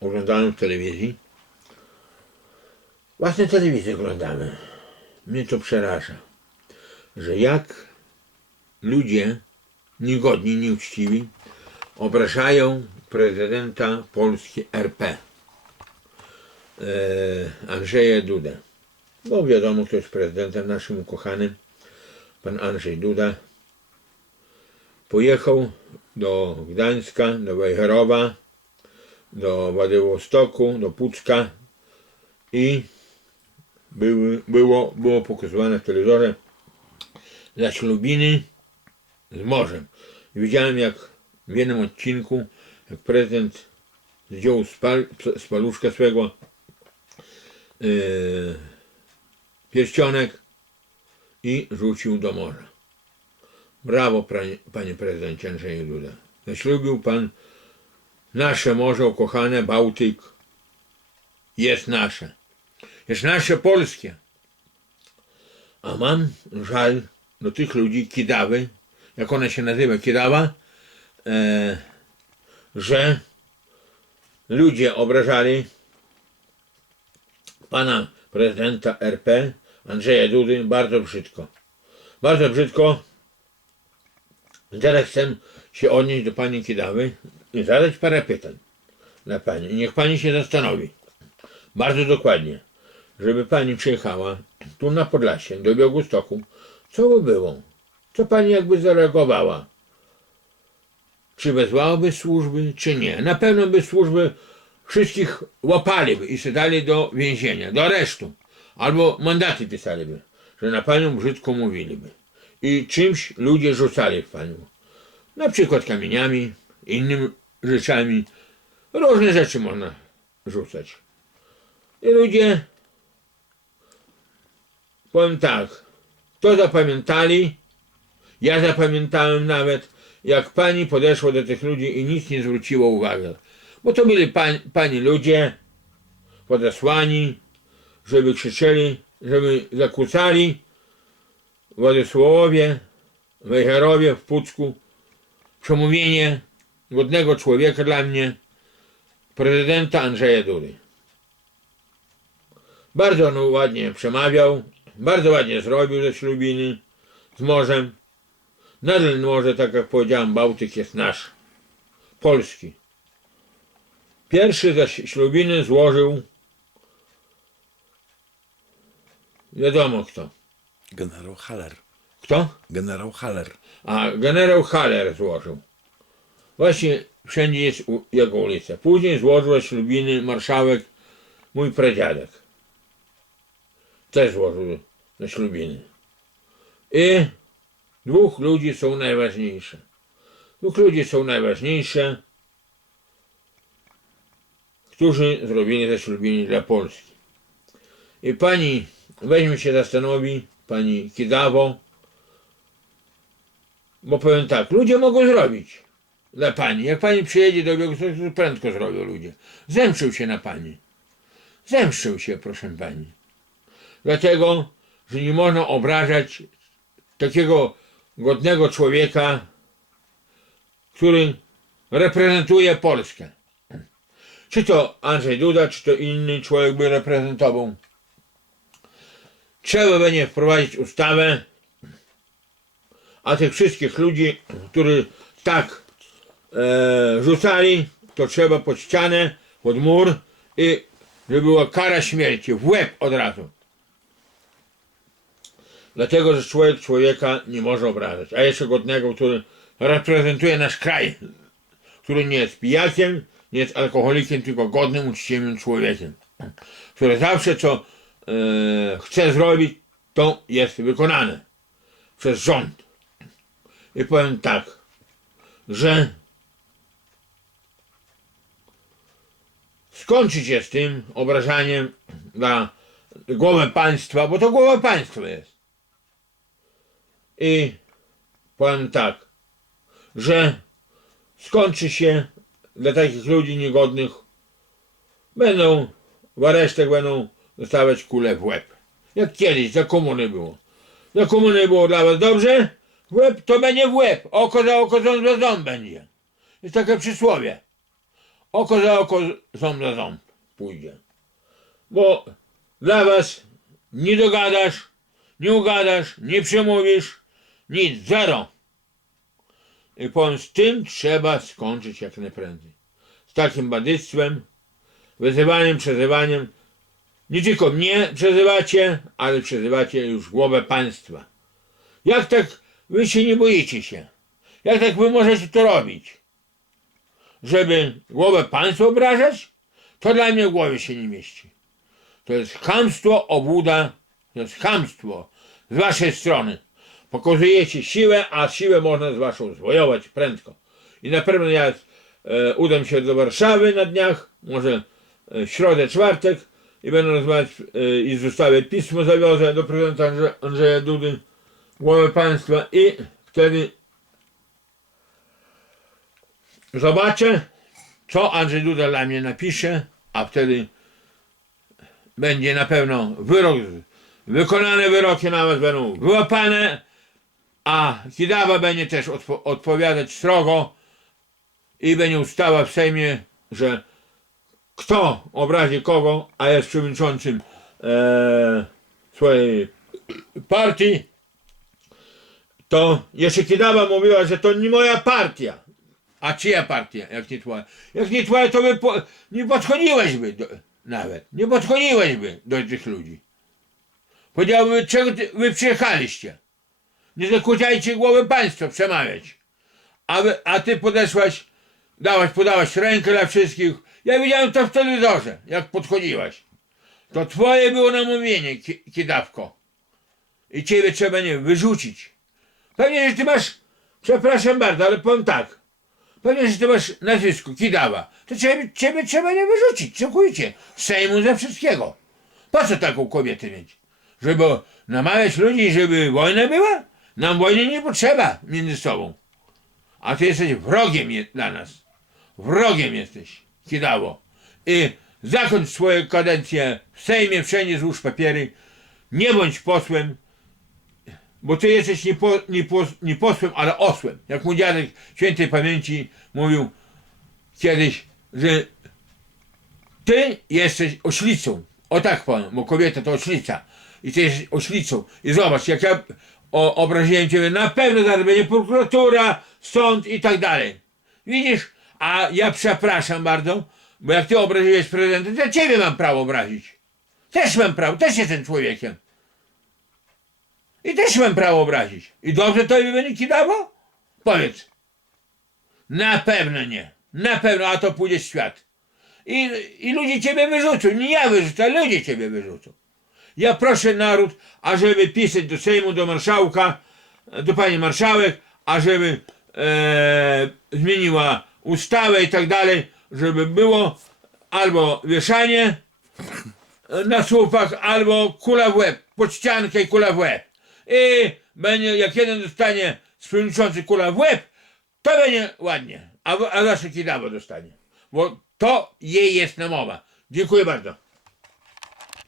Oglądałem w telewizji. Własne telewizję oglądamy. Mnie to przeraża, że jak ludzie niegodni, nieuczciwi obrażają prezydenta Polski RP e, Andrzeja Dudę. Bo wiadomo, kto jest prezydentem naszym ukochanym, pan Andrzej Duda. Pojechał do Gdańska, do Wejherowa, do Władywostoku, do Pucka i były, było, było pokazywane w telewizorze zaślubiny z morzem. I widziałem jak w jednym odcinku, jak prezydent zdjął z, pal, z swego yy, pierścionek i rzucił do morza. Brawo, panie, panie prezydencie Andrzeju Duda. Zaślubił pan nasze morze ukochane, Bałtyk. Jest nasze. Jest nasze polskie. A mam żal do tych ludzi, Kidawy, jak ona się nazywa, Kidawa, e, że ludzie obrażali pana prezydenta RP, Andrzeja Dudy, bardzo brzydko. Bardzo brzydko. Teraz chcę się odnieść do pani Kidawy i zadać parę pytań dla pani. Niech pani się zastanowi bardzo dokładnie, żeby pani przyjechała tu na Podlasie, do Białegostoku, co by było? Co pani jakby zareagowała? Czy wezwałaby służby, czy nie? Na pewno by służby wszystkich łapaliby i sedali do więzienia, do aresztu. Albo mandaty pisaliby, że na panią brzydko mówiliby. I czymś ludzie rzucali w panią. Na przykład kamieniami, innymi rzeczami. Różne rzeczy można rzucać. I ludzie, powiem tak, to zapamiętali, ja zapamiętałem nawet, jak pani podeszła do tych ludzi i nic nie zwróciła uwagi. Bo to byli pań, pani ludzie podesłani, żeby krzyczeli, żeby zakłócali w Władysławowie, Wejherowie, w Pucku przemówienie godnego człowieka dla mnie, prezydenta Andrzeja Dudy. Bardzo on ładnie przemawiał, bardzo ładnie zrobił ze ślubiny z morzem. Nadal morze, tak jak powiedziałem, Bałtyk jest nasz, polski. Pierwszy ze ślubiny złożył wiadomo kto. Generał Haller. Kto? Generał Haller. A generał Haller złożył. Właśnie wszędzie jest jego ulica. Później złożył ślubiny marszałek, mój pradziadek. Też złożył na ślubiny. I dwóch ludzi są najważniejsze. Dwóch ludzi są najważniejsze, którzy zrobili te ślubiny dla Polski. I pani, weźmy się zastanowi, pani Kidawo, bo powiem tak, ludzie mogą zrobić dla pani. Jak pani przyjedzie do Białegostoku, to prędko zrobią ludzie. Zemszczył się na pani. Zemszczył się, proszę pani. Dlatego, że nie można obrażać takiego godnego człowieka, który reprezentuje Polskę. Czy to Andrzej Duda, czy to inny człowiek by reprezentował. Trzeba będzie wprowadzić ustawę, a tych wszystkich ludzi, którzy tak e, rzucali, to trzeba pod ścianę, pod mur i żeby była kara śmierci, w łeb od razu. Dlatego, że człowiek człowieka nie może obrażać, a jeszcze godnego, który reprezentuje nasz kraj, który nie jest pijakiem, nie jest alkoholikiem, tylko godnym, uczciwym człowiekiem, który zawsze co e, chce zrobić, to jest wykonane przez rząd. I powiem tak, że skończyć się z tym obrażaniem na głowę państwa, bo to głowa państwa jest. I powiem tak, że skończy się dla takich ludzi niegodnych, będą w aresztach będą dostawać kule w łeb. Jak kiedyś, za komuny było. Za komuny było dla was dobrze? W łeb to będzie w łeb. Oko za oko, ząb za ząb będzie. Jest takie przysłowie. Oko za oko, ząb za ząb pójdzie. Bo dla was nie dogadasz, nie ugadasz, nie przemówisz, nic, zero. I powiem, z tym trzeba skończyć jak najprędzej. Z takim badyctwem, wyzywaniem, przezywaniem. Nie tylko mnie przezywacie, ale przezywacie już głowę państwa. Jak tak wy się nie boicie się? Jak tak wy możecie to robić? Żeby głowę państwa obrażać? To dla mnie w głowie się nie mieści. To jest chamstwo, obłuda, to jest chamstwo z waszej strony. Pokazujecie siłę, a siłę można z waszą zwojować prędko. I na pewno ja e, udam się do Warszawy na dniach, może e, środę, czwartek i będę rozmawiać e, i zostawię pismo zawiozę do prezydenta Andrze, Andrzeja Dudy, głowy państwa i wtedy zobaczę, co Andrzej Duda dla mnie napisze, a wtedy będzie na pewno wyrok, wykonane wyroki na będą wyłapane, a Kidawa będzie też odpo- odpowiadać strogo i będzie ustawa w Sejmie, że kto obrazi kogo, a jest przewodniczącym e, swojej partii, to jeszcze Kidawa mówiła, że to nie moja partia. A czyja partia, jak nie twoja? Jak nie twoja, to by po, nie podchodziłeś by do, nawet. Nie podchodziłeś by do tych ludzi. Powiedziałby, czego ty, wy przyjechaliście. Nie zakłócajcie głowy państwa przemawiać. A, wy, a ty podeszłaś, dałaś, podałaś rękę dla wszystkich. Ja widziałem to w telewizorze, jak podchodziłaś. To twoje było namówienie, ki- kidawko. I ciebie trzeba, nie wyrzucić. Pewnie, że ty masz, przepraszam bardzo, ale powiem tak. Że ty masz nazwisko Kidawa. To ciebie, ciebie trzeba nie wyrzucić, całkowicie. Z Sejmu ze wszystkiego. Po co taką kobietę mieć? Żeby namawiać ludzi, żeby wojna była? Nam wojny nie potrzeba między sobą. A ty jesteś wrogiem dla nas. Wrogiem jesteś, Kidawo. I zakończ swoją kadencję w Sejmie, wszędzie złóż papiery. Nie bądź posłem, bo ty jesteś nie, po, nie, pos, nie posłem, ale osłem. Jak mój dziadek świętej pamięci mówił kiedyś, że ty jesteś oślicą. O tak powiem, bo kobieta to oślica. I ty jesteś oślicą. I zobacz, jak ja o, obraziłem ciebie, na pewno zaraz będzie prokuratura, sąd i tak dalej. Widzisz? A ja przepraszam bardzo, bo jak ty obraziłeś prezydenta, to ciebie mam prawo obrazić. Też mam prawo, też jestem człowiekiem. I też mam prawo obrazić. I dobrze to mi wyniki dało? Powiedz. Na pewno nie. Na pewno, a to pójdzie w świat. I, I ludzie ciebie wyrzucą. Nie ja wyrzucę, ludzie ciebie wyrzucą. Ja proszę naród, ażeby pisać do Sejmu, do marszałka, do pani marszałek, ażeby e, zmieniła ustawę i tak dalej, żeby było albo wieszanie na słupach, albo kula w łeb, pod ściankę i kula w łeb. I będzie, jak jeden dostanie przewodniczący kula w łeb, to będzie ładnie, a, a nasze kidawo dostanie. Bo to jej jest namowa. Dziękuję bardzo.